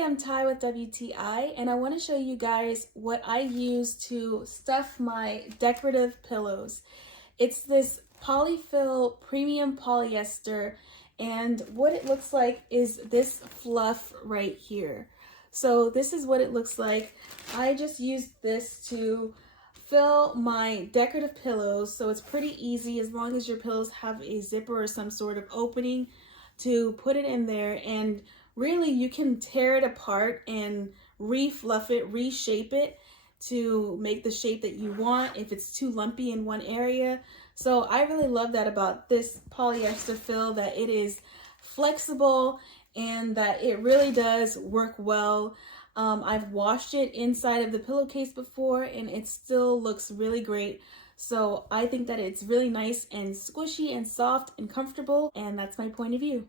Hey, I'm Ty with WTI, and I want to show you guys what I use to stuff my decorative pillows. It's this polyfill premium polyester, and what it looks like is this fluff right here. So this is what it looks like. I just used this to fill my decorative pillows, so it's pretty easy as long as your pillows have a zipper or some sort of opening to put it in there. And really, you can tear it apart and refluff it, reshape it to make the shape that you want if it's too lumpy in one area. So I really love that about this polyester fill, that it is flexible and that it really does work well. I've washed it inside of the pillowcase before and it still looks really great. So I think that it's really nice and squishy and soft and comfortable, and that's my point of view.